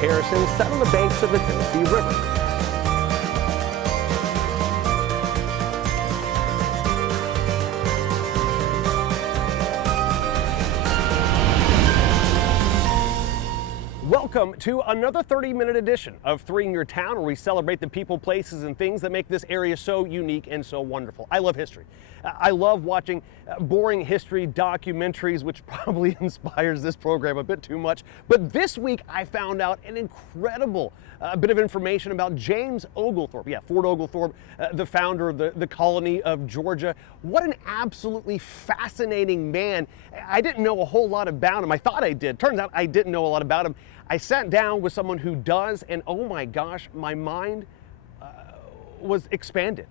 Harrison sat on the banks of the Tennessee River. Welcome to another 30-minute edition of Three in Your Town, where we celebrate the people, places, and things that make this area so unique and so wonderful. I love history. I love watching boring history documentaries, which probably inspires this program a bit too much. But this week, I found out an incredible bit of information about James Oglethorpe. Yeah, Fort Oglethorpe, the founder of the colony of Georgia. What an absolutely fascinating man. I didn't know a whole lot about him. I thought I did. Turns out I didn't know a lot about him. I sat down with someone who does, and oh my gosh, my mind was expanded.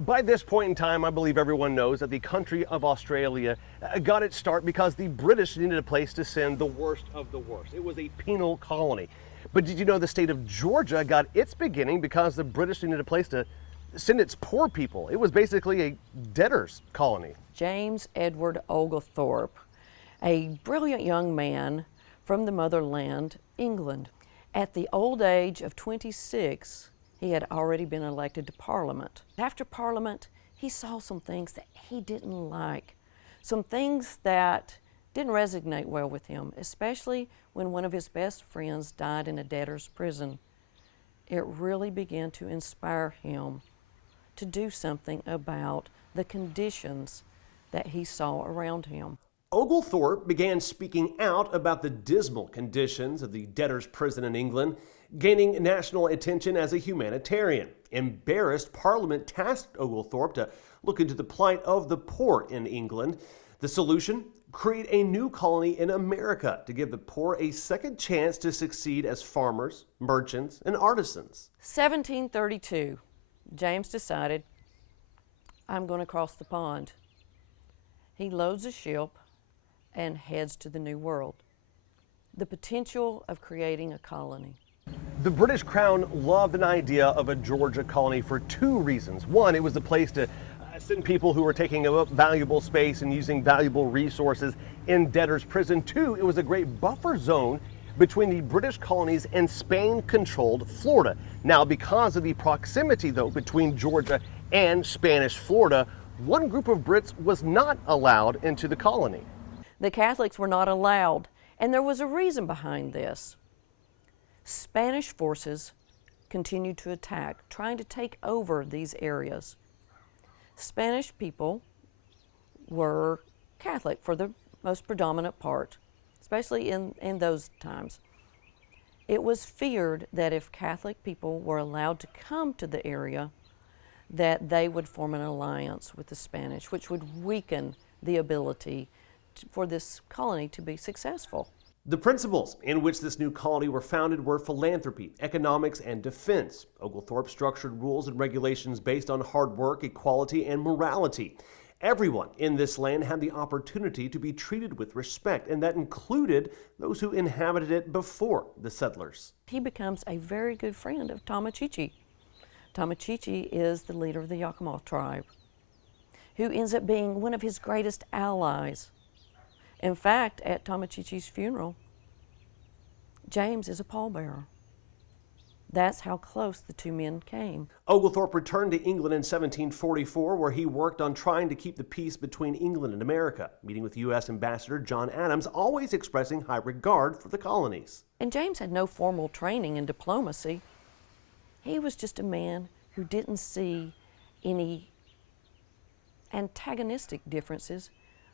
By this point in time, I believe everyone knows that the country of Australia got its start because the British needed a place to send the worst of the worst. It was a penal colony. But did you know the state of Georgia got its beginning because the British needed a place to send its poor people? It was basically a debtor's colony. James Edward Oglethorpe, a brilliant young man from the motherland, England. At the old age of 26, he had already been elected to Parliament. After Parliament, he saw some things that he didn't like, some things that didn't resonate well with him, especially when one of his best friends died in a debtor's prison. It really began to inspire him to do something about the conditions that he saw around him. Oglethorpe began speaking out about the dismal conditions of the debtor's prison in England, gaining national attention as a humanitarian. Embarrassed, Parliament tasked Oglethorpe to look into the plight of the poor in England. The solution? Create a new colony in America to give the poor a second chance to succeed as farmers, merchants, and artisans. 1732, James decided, I'm going to cross the pond. He loads a ship and heads to the New World. The potential of creating a colony. The British Crown loved an idea of a Georgia colony for two reasons. One, it was a place to send people who were taking up valuable space and using valuable resources in debtor's prison. Two, it was a great buffer zone between the British colonies and Spain-controlled Florida. Now, because of the proximity, though, between Georgia and Spanish Florida, one group of Brits was not allowed into the colony. The Catholics were not allowed, and there was a reason behind this. Spanish forces continued to attack, trying to take over these areas. Spanish people were Catholic for the most predominant part, especially in those times. It was feared that if Catholic people were allowed to come to the area, that they would form an alliance with the Spanish, which would weaken the ability for this colony to be successful. The principles in which this new colony were founded were philanthropy, economics, and defense. Oglethorpe structured rules and regulations based on hard work, equality, and morality. Everyone in this land had the opportunity to be treated with respect, and that included those who inhabited it before the settlers. He becomes a very good friend of Tomochichi. Tomochichi is the leader of the Yakima tribe, who ends up being one of his greatest allies. In fact, at Tomochichi's funeral, James is a pallbearer. That's how close the two men came. Oglethorpe returned to England in 1744, where he worked on trying to keep the peace between England and America, meeting with U.S. Ambassador John Adams, always expressing high regard for the colonies. And James had no formal training in diplomacy. He was just a man who didn't see any antagonistic differences,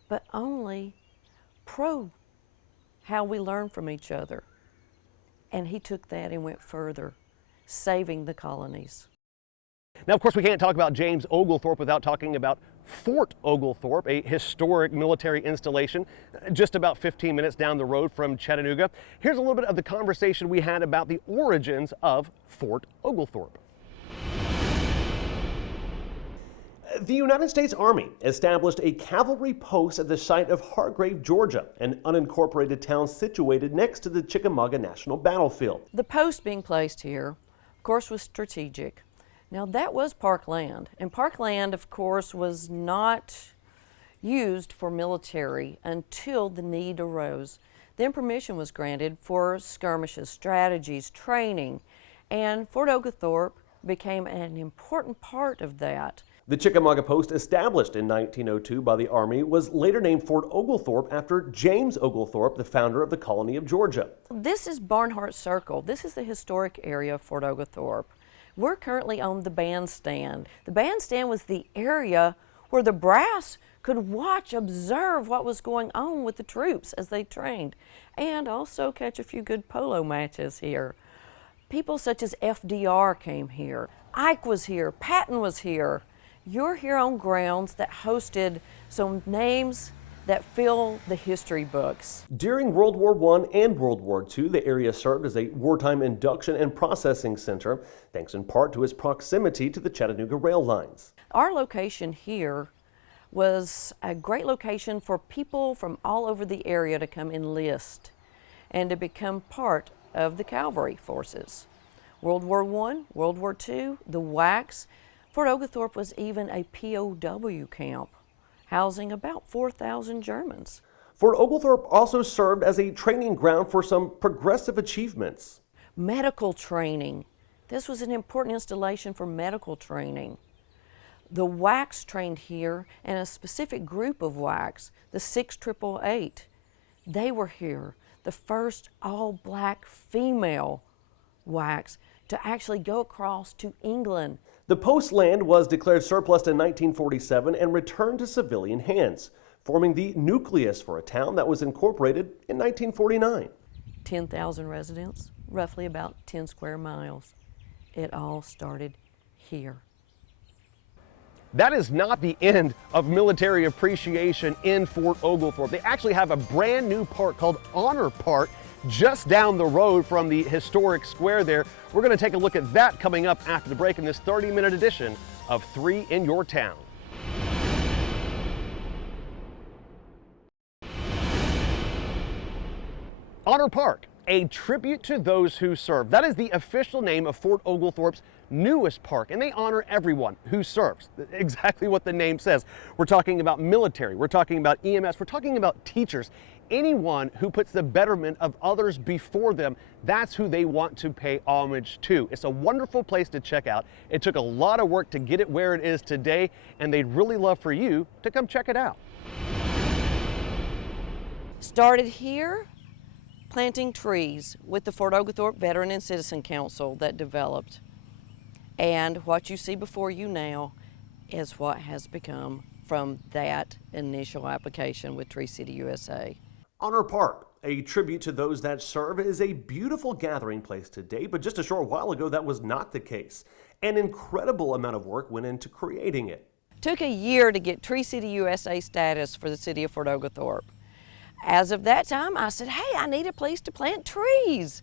but only how we learn from each other. And he took that and went further, saving the colonies. Now, of course, we can't talk about James Oglethorpe without talking about Fort Oglethorpe, a historic military installation just about 15 minutes down the road from Chattanooga. Here's a little bit of the conversation we had about the origins of Fort Oglethorpe. The United States Army established a cavalry post at the site of Hargrave, Georgia, an unincorporated town situated next to the Chickamauga National Battlefield. The post being placed here, of course, was strategic. Now, that was parkland, and parkland, of course, was not used for military until the need arose. Then permission was granted for skirmishes, strategies, training, and Fort Oglethorpe became an important part of that. The Chickamauga Post, established in 1902 by the Army, was later named Fort Oglethorpe after James Oglethorpe, the founder of the colony of Georgia. This is Barnhart Circle. This is the historic area of Fort Oglethorpe. We're currently on the bandstand. The bandstand was the area where the brass could watch, observe what was going on with the troops as they trained, and also catch a few good polo matches here. People such as FDR came here. Ike was here. Patton was here. You're here on grounds that hosted some names that fill the history books. During World War I and World War II, the area served as a wartime induction and processing center, thanks in part to its proximity to the Chattanooga rail lines. Our location here was a great location for people from all over the area to come enlist and to become part of the cavalry forces. World War I, World War II, the WACs. Fort Oglethorpe was even a POW camp, housing about 4,000 Germans. Fort Oglethorpe also served as a training ground for some progressive achievements. Medical training. This was an important installation for medical training. The WACs trained here, and a specific group of WACs, the 6888, they were here, the first all-black female WACs to actually go across to England. The post land was declared surplus in 1947 and returned to civilian hands, forming the nucleus for a town that was incorporated in 1949. 10,000 residents, roughly about 10 square miles. It all started here. That is not the end of military appreciation in Fort Oglethorpe. They actually have a brand new park called Honor Park just down the road from the historic square there. We're going to take a look at that coming up after the break in this 30-minute edition of 3 in Your Town. Honor Park, a tribute to those who serve. That is the official name of Fort Oglethorpe's newest park, and they honor everyone who serves. Exactly what the name says. We're talking about military, we're talking about EMS, we're talking about teachers. Anyone who puts the betterment of others before them, that's who they want to pay homage to. It's a wonderful place to check out. It took a lot of work to get it where it is today, and they'd really love for you to come check it out. Started here, planting trees with the Fort Oglethorpe Veteran and Citizen Council that developed. And what you see before you now is what has become from that initial application with Tree City USA. Honor Park, a tribute to those that serve, is a beautiful gathering place today, but just a short while ago that was not the case. An incredible amount of work went into creating it. Took a year to get Tree City USA status for the city of Fort Oglethorpe. As of that time, I said, hey, I need a place to plant trees.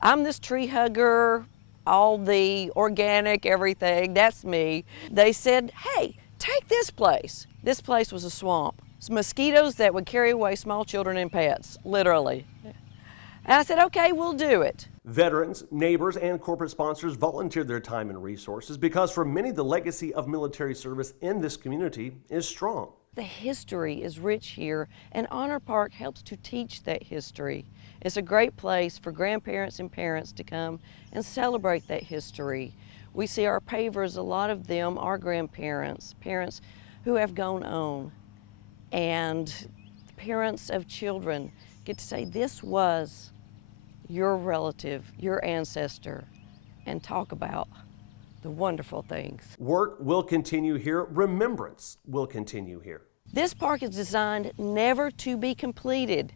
I'm this tree hugger, all the organic, everything, that's me. They said, hey, take this place. This place was a swamp. It's mosquitoes that would carry away small children and pets, literally. And I said, okay, we'll do it. Veterans, neighbors, and corporate sponsors volunteered their time and resources because for many, the legacy of military service in this community is strong. The history is rich here, and Honor Park helps to teach that history. It's a great place for grandparents and parents to come and celebrate that history. We see our pavers, a lot of them are grandparents, parents who have gone on, and parents of children get to say, this was your relative, your ancestor, and talk about the wonderful things. Work will continue here. Remembrance will continue here. This park is designed never to be completed.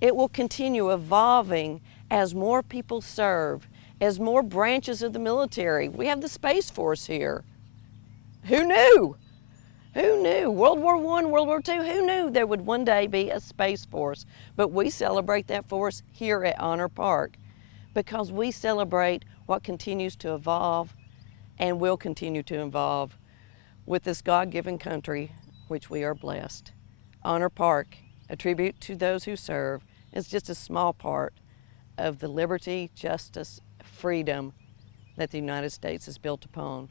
It will continue evolving as more people serve, as more branches of the military. We have the Space Force here. Who knew? Who knew? World War I, World War II, who knew there would one day be a Space Force? But we celebrate that force here at Honor Park because we celebrate what continues to evolve and will continue to evolve with this God-given country which we are blessed. Honor Park, a tribute to those who serve, is just a small part of the liberty, justice, freedom that the United States is built upon.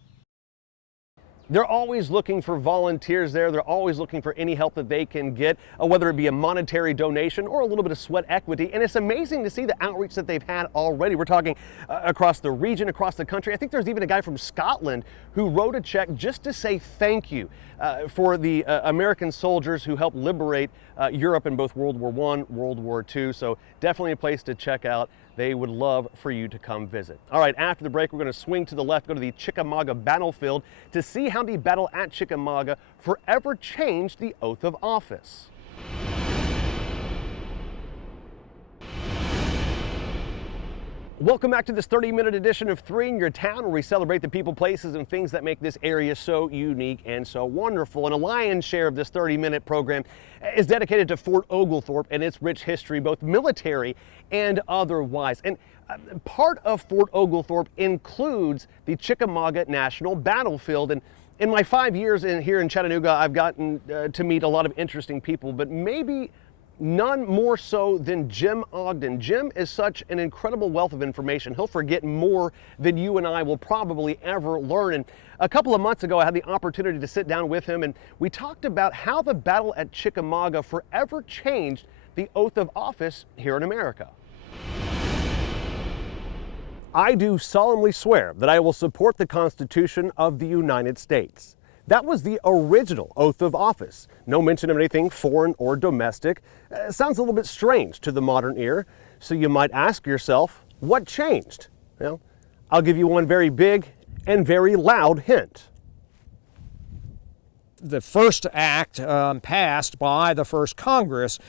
They're always looking for volunteers there. They're always looking for any help that they can get, whether it be a monetary donation or a little bit of sweat equity. And it's amazing to see the outreach that they've had already. We're talking across the region, across the country. I think there's even a guy from Scotland who wrote a check just to say thank you for the American soldiers who helped liberate Europe in both World War I, World War II. So definitely a place to check out. They would love for you to come visit. All right, after the break, we're going to swing to the left, go to the Chickamauga battlefield to see how the battle at Chickamauga forever changed the oath of office. Welcome back to this 30-minute edition of Three in Your Town, where we celebrate the people, places, and things that make this area so unique and so wonderful. And a lion's share of this 30-minute program is dedicated to Fort Oglethorpe and its rich history, both military and otherwise. And part of Fort Oglethorpe includes the Chickamauga National Battlefield. And in my 5 years here in Chattanooga, I've gotten to meet a lot of interesting people, but maybe none more so than Jim Ogden. Jim is such an incredible wealth of information. He'll forget more than you and I will probably ever learn. And a couple of months ago, I had the opportunity to sit down with him, and we talked about how the battle at Chickamauga forever changed the oath of office here in America. I do solemnly swear that I will support the Constitution of the United States. That was the original oath of office. No mention of anything foreign or domestic. Sounds a little bit strange to the modern ear, so you might ask yourself, what changed? Well, I'll give you one very big and very loud hint. The first act passed by the first Congress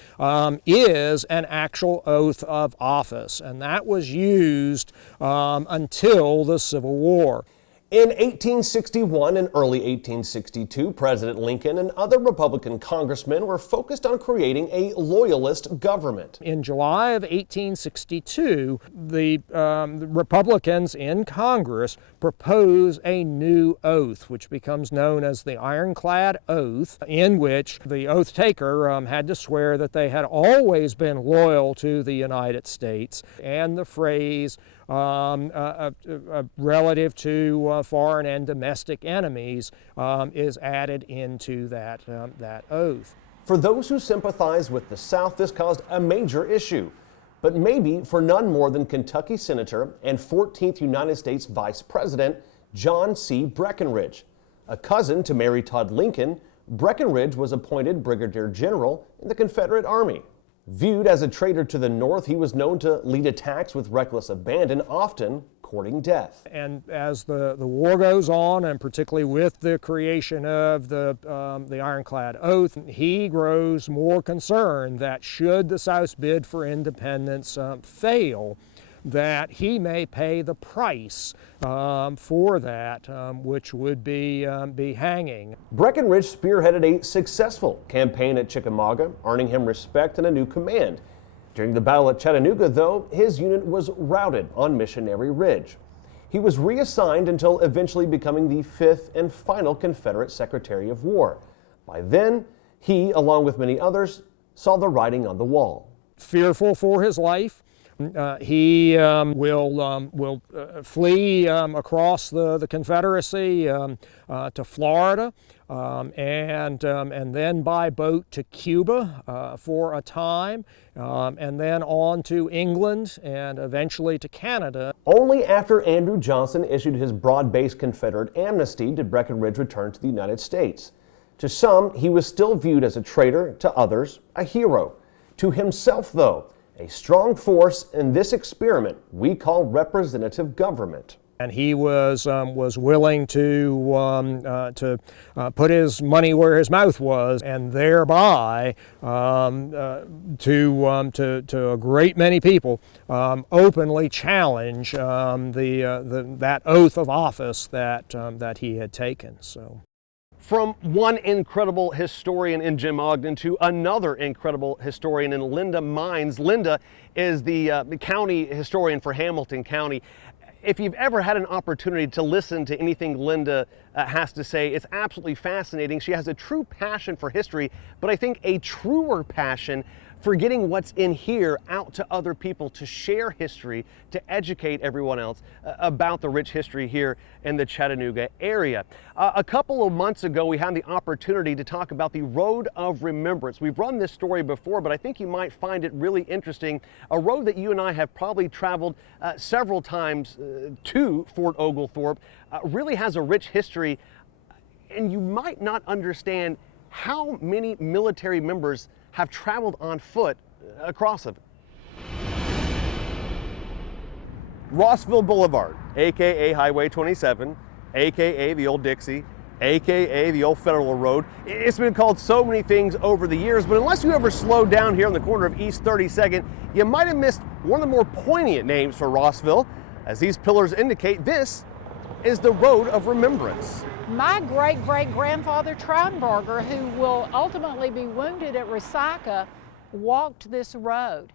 is an actual oath of office, and that was used until the Civil War. In 1861 and early 1862, President Lincoln and other Republican congressmen were focused on creating a loyalist government. In July of 1862, the Republicans in Congress propose a new oath, which becomes known as the Ironclad Oath, in which the oath taker had to swear that they had always been loyal to the United States, and the phrase relative to foreign and domestic enemies is added into that oath. For those who sympathize with the South, this caused a major issue, but maybe for none more than Kentucky Senator and 14th United States Vice President John C. Breckinridge. A cousin to Mary Todd Lincoln, Breckinridge was appointed Brigadier General in the Confederate Army. Viewed as a traitor to the North, he was known to lead attacks with reckless abandon, often courting death. And as the war goes on, and particularly with the creation of the Ironclad Oath, he grows more concerned that should the South's bid for independence fail, that he may pay the price for that, which would be hanging. Breckinridge spearheaded a successful campaign at Chickamauga, earning him respect and a new command. During the battle at Chattanooga, though, his unit was routed on Missionary Ridge. He was reassigned until eventually becoming the 5th and final Confederate Secretary of War. By then, he, along with many others, saw the writing on the wall. Fearful for his life, he will flee across the Confederacy to Florida, and then by boat to Cuba for a time, and then on to England and eventually to Canada. Only after Andrew Johnson issued his broad-based Confederate amnesty did Breckinridge return to the United States. To some, he was still viewed as a traitor, to others, a hero. To himself, though, a strong force in this experiment we call representative government. And he was willing to put his money where his mouth was, and thereby to a great many people openly challenge that oath of office that he had taken. So. From one incredible historian in Jim Ogden to another incredible historian in Linda Mines. Linda is the county historian for Hamilton County. If you've ever had an opportunity to listen to anything Linda has to say it's absolutely fascinating. She has a true passion for history, but I think a truer passion for getting what's in here out to other people, to share history, to educate everyone else about the rich history here in the Chattanooga area. A couple of months ago, we had the opportunity to talk about the Road of Remembrance. We've run this story before, but I think you might find it really interesting. A road that you and I have probably traveled several times to Fort Oglethorpe, really has a rich history, and you might not understand how many military members have traveled on foot across of it. Rossville Boulevard, AKA Highway 27, AKA the Old Dixie, AKA the Old Federal Road. It's been called so many things over the years, but unless you ever slowed down here on the corner of East 32nd, you might have missed one of the more poignant names for Rossville. As these pillars indicate, this is the Road of Remembrance. My great-great-grandfather Traubenberger, who will ultimately be wounded at Resaca, walked this road.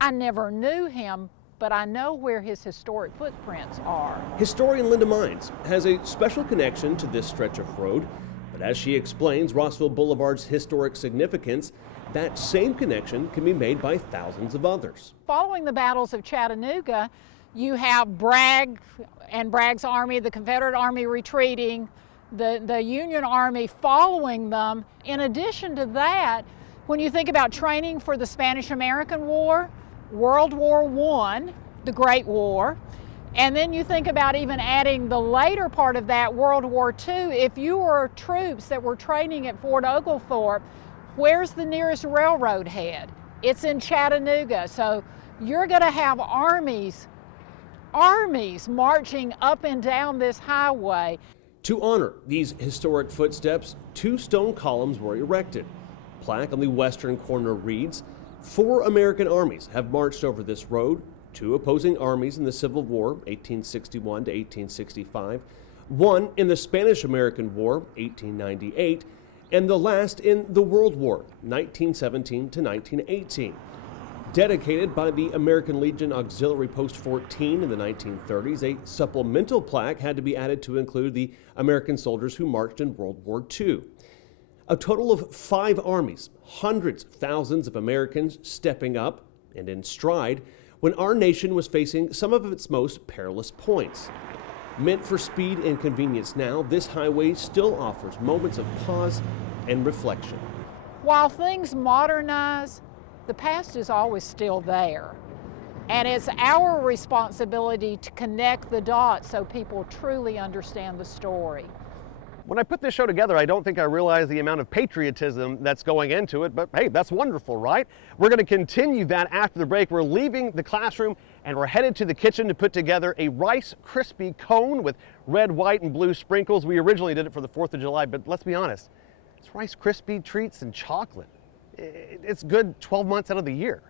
I never knew him, but I know where his historic footprints are. Historian Linda Mines has a special connection to this stretch of road, but as she explains Rossville Boulevard's historic significance, that same connection can be made by thousands of others. Following the battles of Chattanooga, you have Bragg and Bragg's army, the Confederate army retreating, the Union Army following them. In addition to that, when you think about training for the Spanish-American War, World War I, the Great War, and then you think about even adding the later part of that, World War II, if you were troops that were training at Fort Oglethorpe, where's the nearest railroad head? It's in Chattanooga. So you're going to have armies marching up and down this highway. To honor these historic footsteps, 2 stone columns were erected. Plaque on the western corner reads, 4 American armies have marched over this road, 2 opposing armies in the Civil War, 1861 to 1865, 1 in the Spanish-American War, 1898, and the last in the World War, 1917 to 1918. Dedicated by the American Legion Auxiliary Post 14 in the 1930s, a supplemental plaque had to be added to include the American soldiers who marched in World War II. A total of 5 armies, hundreds, thousands of Americans stepping up and in stride when our nation was facing some of its most perilous points. Meant for speed and convenience now, this highway still offers moments of pause and reflection. While things modernize, the past is always still there. And it's our responsibility to connect the dots so people truly understand the story. When I put this show together, I don't think I realized the amount of patriotism that's going into it, but hey, that's wonderful, right? We're going to continue that after the break. We're leaving the classroom and we're headed to the kitchen to put together a Rice Krispie cone with red, white, and blue sprinkles. We originally did it for the 4th of July, but let's be honest, it's Rice Krispie treats and chocolate. It's good 12 months out of the year.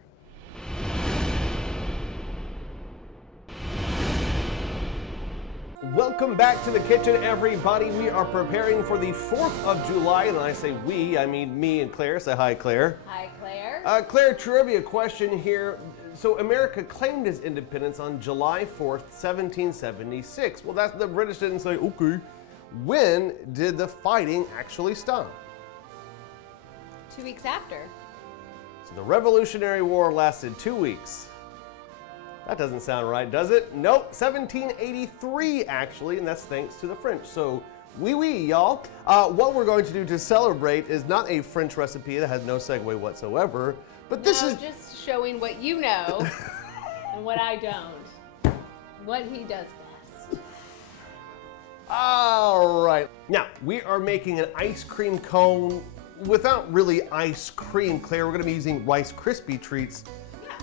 Welcome back to the kitchen, everybody. We are preparing for the 4th of July, and when I say we, I mean me and Claire. Say hi, Claire. Hi, Claire. Claire, trivia question here. So America claimed its independence on July 4th, 1776. Well, the British didn't say, okay. When did the fighting actually stop? 2 weeks after. So the Revolutionary War lasted 2 weeks. That doesn't sound right, does it? Nope, 1783 actually, and that's thanks to the French. So, oui, y'all. What we're going to do to celebrate is not a French recipe that has no segue whatsoever, but this is just showing what you know and what I don't. What he does best. All right. Now, we are making an ice cream cone without really ice cream, Claire. We're going to be using Rice Krispie treats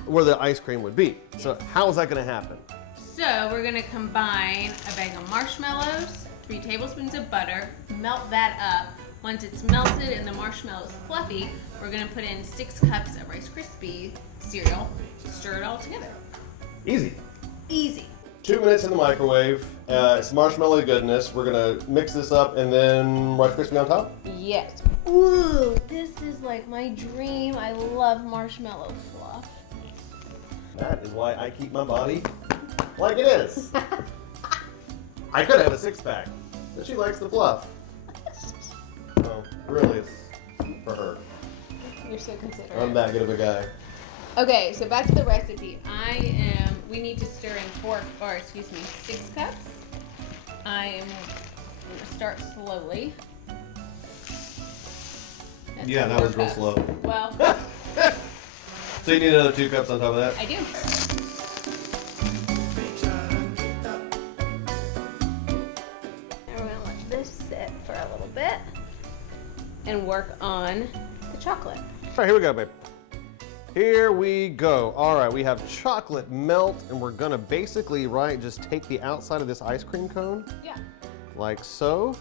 where the ice cream would be. Yes. So how is that going to happen? So we're going to combine a bag of marshmallows, 3 tablespoons of butter, melt that up. Once it's melted and the marshmallows fluffy, we're going to put in 6 cups of Rice Krispie cereal, stir it all together. Easy. Easy. 2 minutes in the microwave. It's marshmallow goodness. We're going to mix this up and then Rice Krispie on top? Yes. Ooh, this is like my dream. I love marshmallow fluff. That is why I keep my body like it is. I could have a 6-pack. But she likes the fluff. Oh, really, it's for her. You're so considerate. I'm that good of a guy. Okay, so back to the recipe. We need to stir in 6 cups. I am going to start slowly. That's Yeah, that 4 was real cups. slow. Well, So you need another 2 cups on top of that? I do. And we're going to let this sit for a little bit and work on the chocolate. All right, here we go, babe. Here we go. All right, we have chocolate melt, and we're gonna basically, just take the outside of this ice cream cone, Yeah. like so.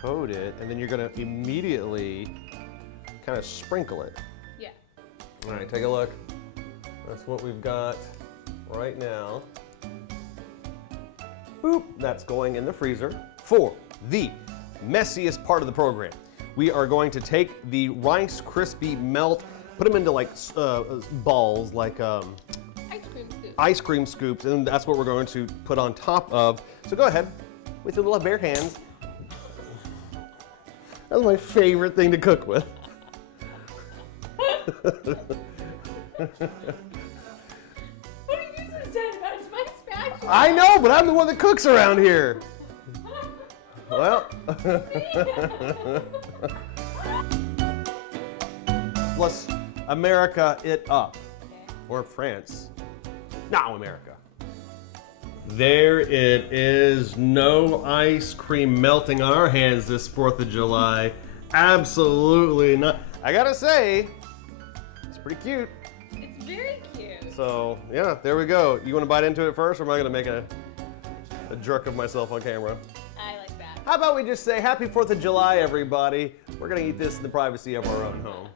Coat it, and then you're gonna immediately kind of sprinkle it. Yeah. All right, take a look. That's what we've got right now. Boop, that's going in the freezer. For the messiest part of the program, we are going to take the Rice Krispie melt, put them into like balls, like ice cream scoops, and that's what we're going to put on top of. So go ahead with your little bare hands. That's my favorite thing to cook with. What are you so sad about? It's my spatula. I know, but I'm the one that cooks around here. Well, let's America it up. Or France. Now America. There it is. No ice cream melting on our hands this 4th of July. Absolutely not. I gotta say, it's pretty cute. It's very cute. So, yeah, there we go. You wanna bite into it first, or am I gonna make a jerk of myself on camera? I like that. How about we just say happy 4th of July, everybody. We're gonna eat this in the privacy of our own home.